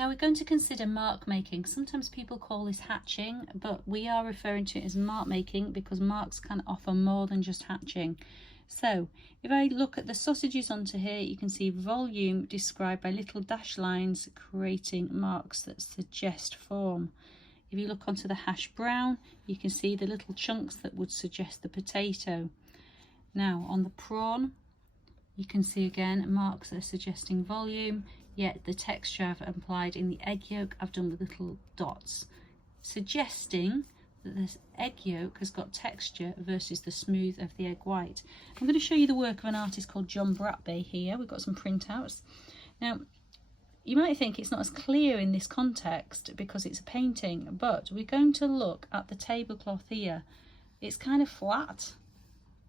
Now we're going to consider mark making. Sometimes people call this hatching, but we are referring to it as mark making because marks can offer more than just hatching. So if I look at the sausages onto here, you can see volume described by little dashed lines creating marks that suggest form. If you look onto the hash brown, you can see the little chunks that would suggest the potato. Now on the prawn, you can see again marks that are suggesting volume, yet the texture I've applied in the egg yolk I've done with little dots, suggesting that this egg yolk has got texture versus the smooth of the egg white. I'm going to show you the work of an artist called John Bratby here. We've got some printouts. Now, you might think it's not as clear in this context because it's a painting, but we're going to look at the tablecloth here. It's kind of flat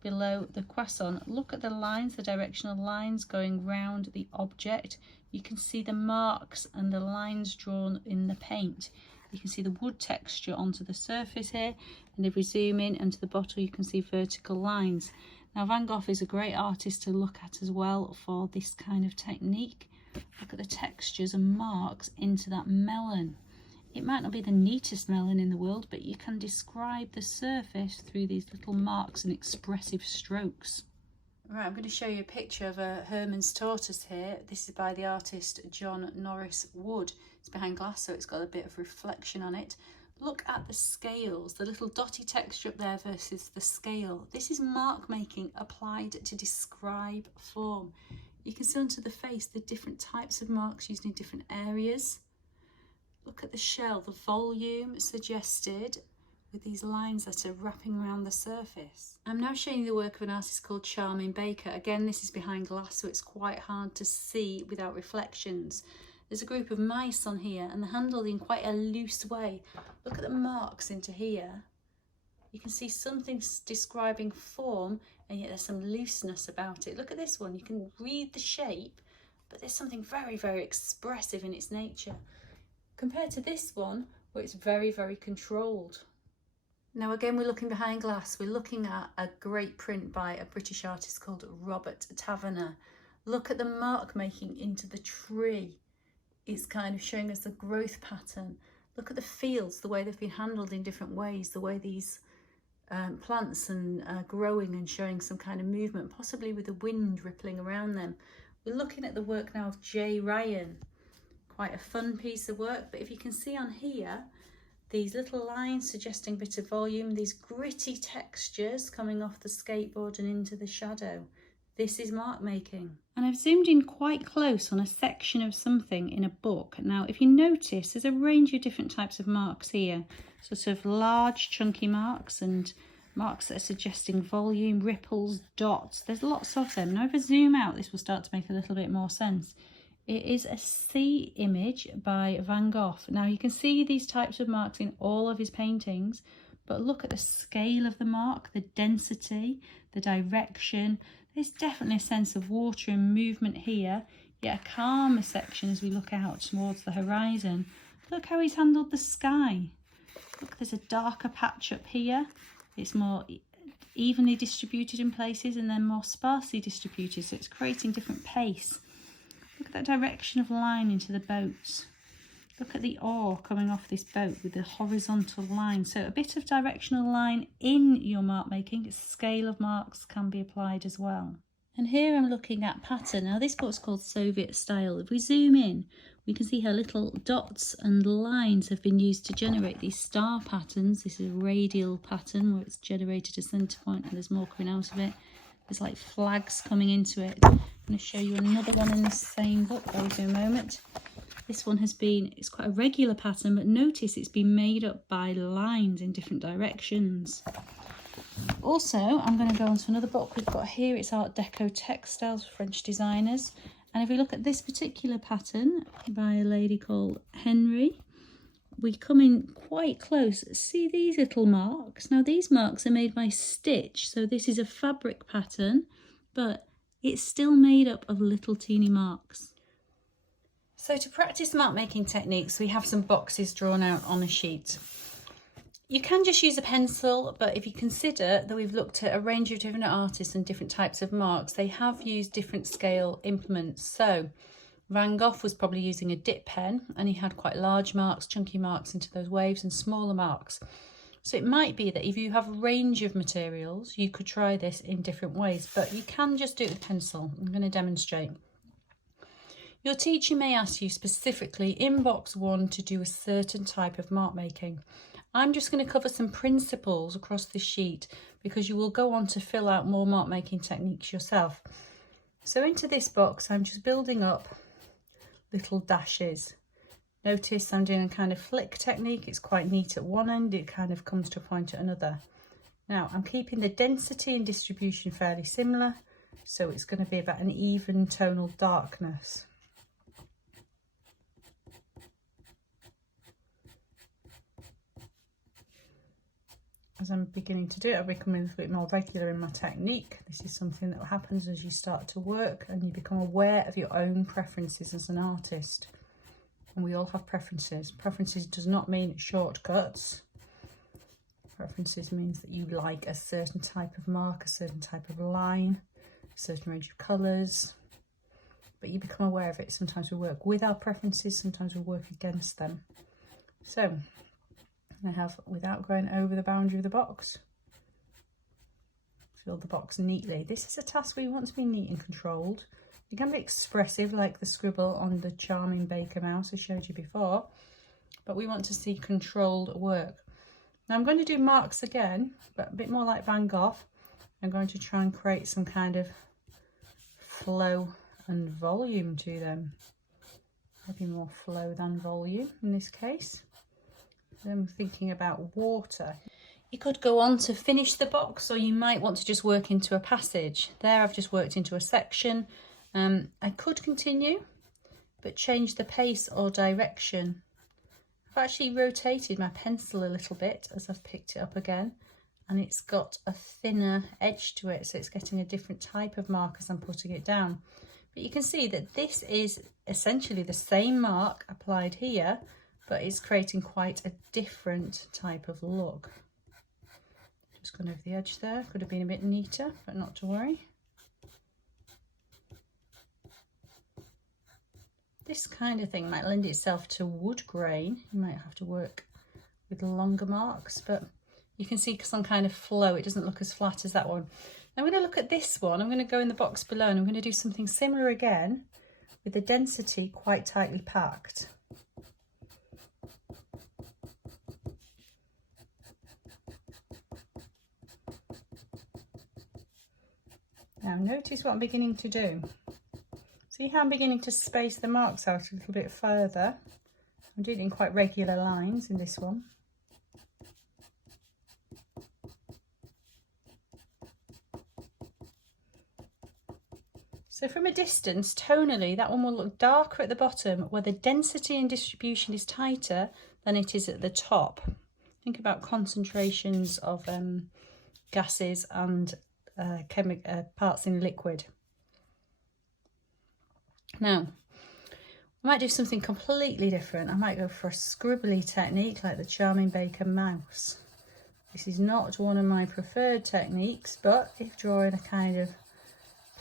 below the croissant. Look at the lines, the directional lines going round the object. You can see the marks and the lines drawn in the paint. You can see the wood texture onto the surface here, and if we zoom in into the bottle you can see vertical lines. Now Van Gogh is a great artist to look at as well for this kind of technique. Look at the textures and marks into that melon. It might not be the neatest melon in the world, but you can describe the surface through these little marks and expressive strokes. Right, I'm going to show you a picture of a Herman's tortoise here. This is by the artist John Norris Wood. It's behind glass, so it's got a bit of reflection on it. Look at the scales, the little dotty texture up there versus the scale. This is mark making applied to describe form. You can see onto the face the different types of marks used in different areas. Look at the shell, the volume suggested with these lines that are wrapping around the surface. I'm now showing you the work of an artist called Charming Baker. Again, this is behind glass, so it's quite hard to see without reflections. There's a group of mice on here and they're handled in quite a loose way. Look at the marks into here. You can see something describing form and yet there's some looseness about it. Look at this one, you can read the shape, but there's something very, very expressive in its nature. Compared to this one, where it's very, very controlled. Now again, we're looking behind glass. We're looking at a great print by a British artist called Robert Taverner. Look at the mark making into the tree. It's kind of showing us the growth pattern. Look at the fields, the way they've been handled in different ways, the way these plants are growing and showing some kind of movement, possibly with the wind rippling around them. We're looking at the work now of J. Ryan. Quite a fun piece of work, but if you can see on here, these little lines suggesting a bit of volume, these gritty textures coming off the skateboard and into the shadow. This is mark making. And I've zoomed in quite close on a section of something in a book. Now, if you notice, there's a range of different types of marks here. Sort of large, chunky marks and marks that are suggesting volume, ripples, dots. There's lots of them. Now, if I zoom out, this will start to make a little bit more sense. It is a sea image by Van Gogh. Now you can see these types of marks in all of his paintings, but look at the scale of the mark, the density, the direction. There's definitely a sense of water and movement here, yet a calmer section as we look out towards the horizon. Look how he's handled the sky. Look, there's a darker patch up here. It's more evenly distributed in places and then more sparsely distributed, so it's creating different pace. Look at that direction of line into the boats. Look at the oar coming off this boat with the horizontal line. So a bit of directional line in your mark making. Scale of marks can be applied as well. And here I'm looking at pattern. Now this book's called Soviet Style. If we zoom in, we can see how little dots and lines have been used to generate these star patterns. This is a radial pattern where it's generated a centre point and there's more coming out of it. There's like flags coming into it. I'm going to show you another one in this same book. I'll give you a moment. This one it's quite a regular pattern, but notice it's been made up by lines in different directions. Also, I'm going to go on to another book we've got here. It's Art Deco Textiles, French designers. And if we look at this particular pattern by a lady called Henry, we come in quite close. See these little marks? Now these marks are made by stitch, so this is a fabric pattern, but it's still made up of little teeny marks. So to practice mark making techniques, we have some boxes drawn out on a sheet. You can just use a pencil, but if you consider that we've looked at a range of different artists and different types of marks, they have used different scale implements. So Van Gogh was probably using a dip pen, and he had quite large marks, chunky marks into those waves, and smaller marks. So it might be that if you have a range of materials, you could try this in different ways, but you can just do it with pencil. I'm going to demonstrate. Your teacher may ask you specifically in box 1 to do a certain type of mark making. I'm just going to cover some principles across this sheet because you will go on to fill out more mark making techniques yourself. So into this box, I'm just building up little dashes. Notice I'm doing a kind of flick technique. It's quite neat at one end, it kind of comes to a point at another. Now I'm keeping the density and distribution fairly similar, so it's going to be about an even tonal darkness. As I'm beginning to do it, I'm becoming a little bit more regular in my technique. This is something that happens as you start to work and you become aware of your own preferences as an artist. And we all have preferences. Preferences does not mean shortcuts. Preferences means that you like a certain type of mark, a certain type of line, a certain range of colours. But you become aware of it. Sometimes we work with our preferences, sometimes we work against them. So I have, without going over the boundary of the box, fill the box neatly. This is a task where you want to be neat and controlled. You can be expressive like the scribble on the charming baker mouse I showed you before, but we want to see controlled work. Now I'm going to do marks again, but a bit more like Van Gogh. I'm going to try and create some kind of flow and volume to them. Maybe more flow than volume in this case. I'm thinking about water. You could go on to finish the box, or you might want to just work into a passage. There I've just worked into a section. I could continue, but change the pace or direction. I've actually rotated my pencil a little bit as I've picked it up again, and it's got a thinner edge to it, so it's getting a different type of mark as I'm putting it down. But you can see that this is essentially the same mark applied here, but it's creating quite a different type of look. Just gone over the edge there, could have been a bit neater, but not to worry. This kind of thing might lend itself to wood grain. You might have to work with longer marks, but you can see some kind of flow. It doesn't look as flat as that one. I'm going to look at this one. I'm going to go in the box below and I'm going to do something similar again with the density quite tightly packed. Now notice what I'm beginning to do. See how I'm beginning to space the marks out a little bit further. I'm doing it in quite regular lines in this one. So from a distance, tonally, that one will look darker at the bottom where the density and distribution is tighter than it is at the top. Think about concentrations of gases and parts in liquid. Now, I might do something completely different. I might go for a scribbly technique like the charming baker mouse. This is not one of my preferred techniques, but if drawing a kind of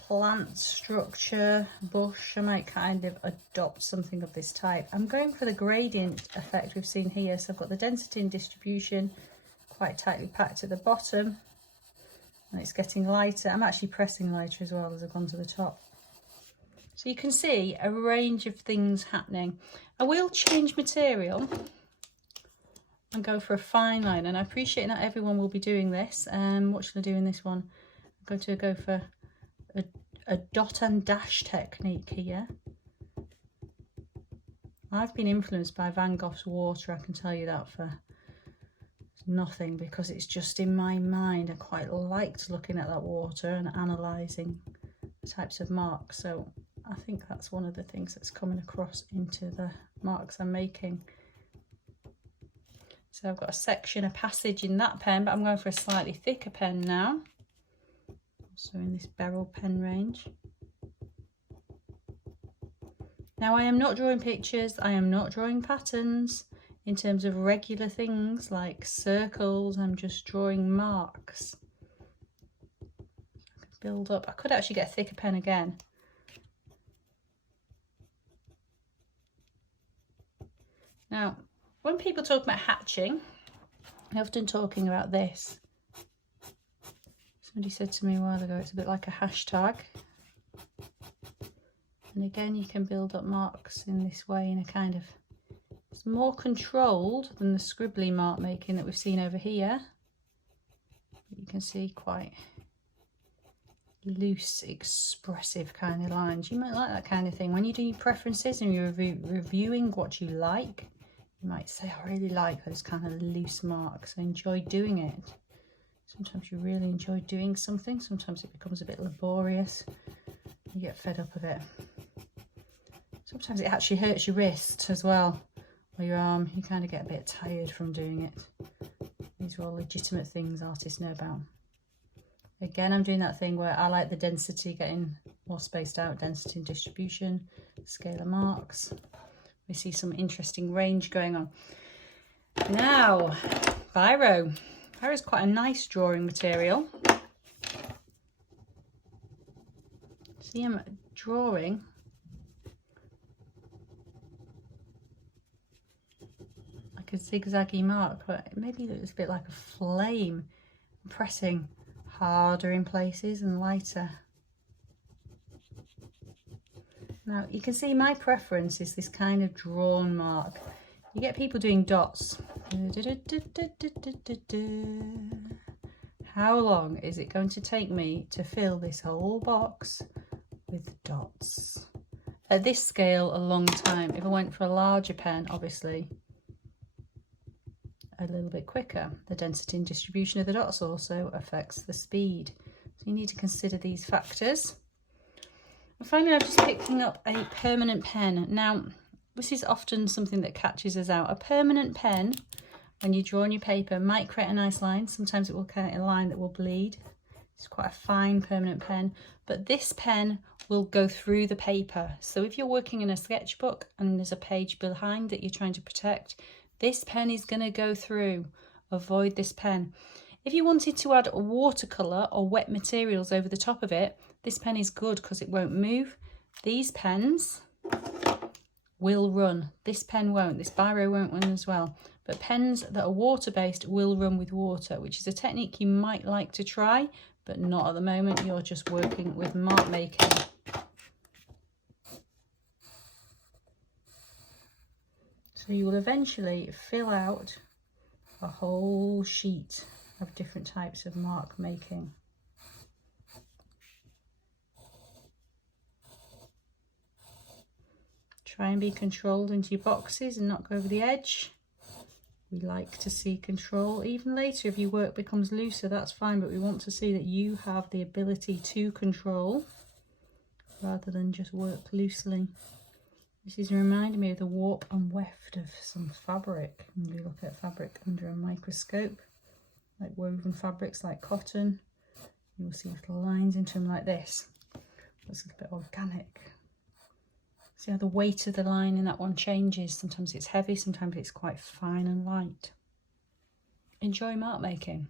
plant structure, bush, I might kind of adopt something of this type. I'm going for the gradient effect we've seen here. So I've got the density and distribution quite tightly packed at the bottom, and it's getting lighter. I'm actually pressing lighter as well as I've gone to the top. So you can see a range of things happening. I will change material and go for a fine line, and I appreciate not everyone will be doing this. What should I do in this one? I'm going to go for a dot and dash technique here. I've been influenced by Van Gogh's water, I can tell you that for nothing, because it's just in my mind. I quite liked looking at that water and analysing the types of marks, so I think that's one of the things that's coming across into the marks I'm making. So I've got a section, a passage in that pen, but I'm going for a slightly thicker pen now. So in this beryl pen range. Now I am not drawing pictures, I am not drawing patterns in terms of regular things like circles. I'm just drawing marks. I could build up. I could actually get a thicker pen again. Now, when people talk about hatching, they're often talking about this. Somebody said to me a while ago, it's a bit like a hashtag. And again, you can build up marks in this way in a kind of, it's more controlled than the scribbly mark making that we've seen over here. You can see quite loose, expressive kind of lines. You might like that kind of thing. When you do your preferences and you're reviewing what you like, you might say, I really like those kind of loose marks. I enjoy doing it. Sometimes you really enjoy doing something. Sometimes it becomes a bit laborious. You get fed up of it. Sometimes it actually hurts your wrist as well, or your arm. You kind of get a bit tired from doing it. These are all legitimate things artists know about. Again, I'm doing that thing where I like the density getting more spaced out, density and distribution, scalar marks. We see some interesting range going on. Now, biro. Biro is quite a nice drawing material. See, I'm drawing like a zigzaggy mark, but maybe it looks a bit like a flame, pressing harder in places and lighter. Now you can see my preference is this kind of drawn mark. You get people doing dots. How long is it going to take me to fill this whole box with dots? At this scale, a long time. If I went for a larger pen, obviously a little bit quicker. The density and distribution of the dots also affects the speed. So you need to consider these factors. And finally, I'm just picking up a permanent pen. Now, this is often something that catches us out. A permanent pen, when you draw on your paper, might create a nice line. Sometimes it will create a line that will bleed. It's quite a fine permanent pen, but this pen will go through the paper. So if you're working in a sketchbook and there's a page behind that you're trying to protect, this pen is going to go through. Avoid this pen. If you wanted to add watercolour or wet materials over the top of it, this pen is good because it won't move. These pens will run. This pen won't. This biro won't run as well. But pens that are water-based will run with water, which is a technique you might like to try, but not at the moment. You're just working with mark making. So you will eventually fill out a whole sheet of different types of mark making. Try and be controlled into your boxes and not go over the edge. We like to see control. Even later, if your work becomes looser, that's fine, but we want to see that you have the ability to control rather than just work loosely. This is reminding me of the warp and weft of some fabric. When we look at fabric under a microscope, like woven fabrics like cotton, you will see little lines into them like this. That's a little bit organic. See how the weight of the line in that one changes. Sometimes it's heavy, sometimes it's quite fine and light. Enjoy mark making.